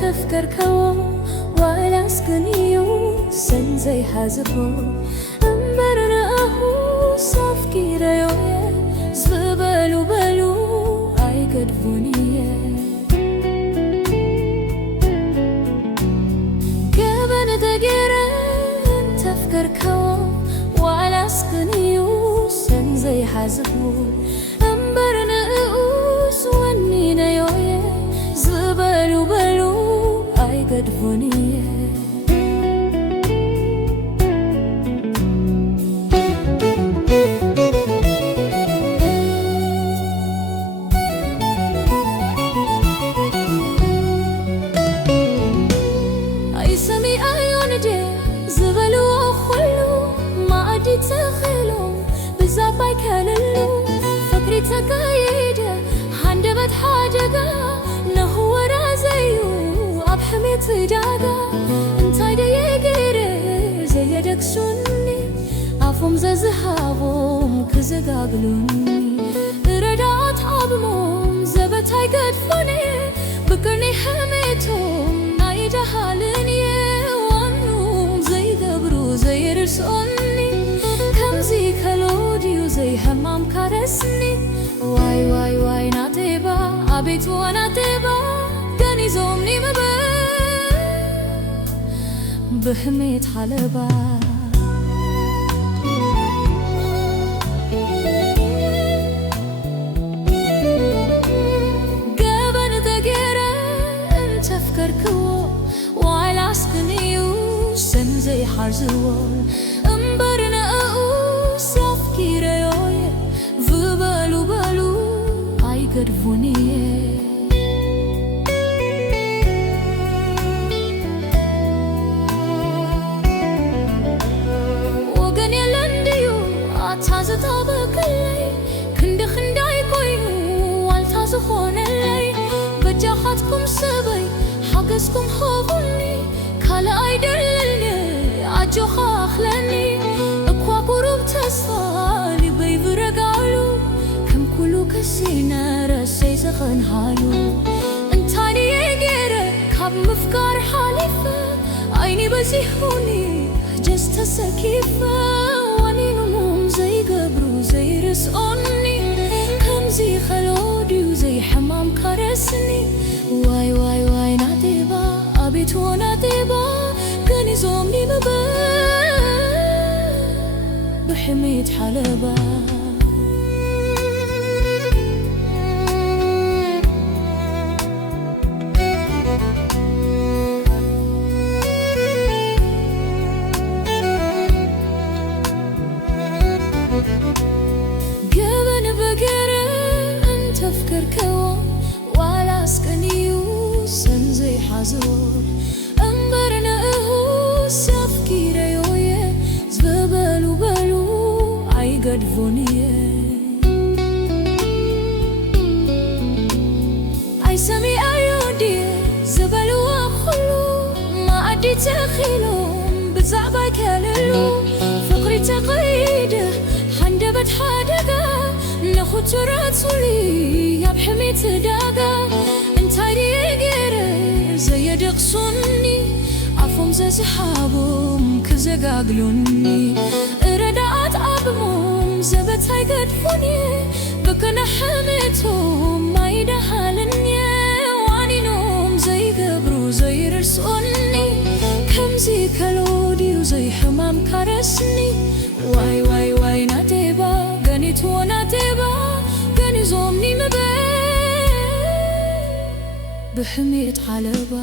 تفكركوا ولا سكنيو سنزي حازبو أمبرنا أهو صاف كيرايو زبالو بالو أي قدفونية كابن تجيران تفكركوا ولا سكنيو سنزي حازبو أمبرنا أهو سوانينا يويا زبالو بالو أي قدفونية أي سمي أيون دي زبالو أخلو ما أدي تخلو بزاباي كاللو فكري تقايدة هندبت حاجة نهو رازيو حميت دادا انتي ديجيري زي دكسوني عفوم زازهابوم كزقاقلوني ردات عبموم زبتاي قدفوني بكرني حميتهم نايدا حالني وانوم زي قبرو زي رسوني كمزي كالوديو زي حمام كارسني واي واي واي ناتيبا عبيتو ناتيبا كاني زومني مبا بحميت حلبة قابن تقيرا انت فكركو وعلى سكنيو سنزي حرزوال انبرنا اقو صاف كيرايوي فبالو بالو اي قرفونيه تازه طابقلي كند خنداي كويو والتازه خونلي بجاحتكم سبي حقسكم خوفني كالا ايدللني عجوخا اخلني اكوا قروب تسفالي بيبرقالو كم كلو كسينا رسي سخن هالو انتاني يجيرك كاب مفكار حالفة عيني بزيحوني جست سكيفة زي قبرو زي رسقني كمزي خلودي وزي حمام كرسني واي واي واي ناتيبا أبيت وناتيبا كاني زومني مبا بحميت حلبة قبن بقرة انت فكركوا ولا سكنيو سنزي حزور انبرنا اهو صاف كيرايوية زبالو بالو اي قدفونية اي سمي ايودي زبالو اخلو ما ادي تخيلهم بزعبا كاللو فقري تقيده هندبت حادقة نخوت راتولي يا بحميت داقة انتاي ديجيري زي دقصوني عفوم زي سحابهم كزقاقلوني ردات عبموم زبتاي قدفوني بكنا حميتهم ما يدهالني واني نوم زي قبرو زي رسوني كمزي كالودي وزي حمام كارسني واي واي واي ناتيبا قانيت وناتيبا قاني زومني مبا بحميت حلبة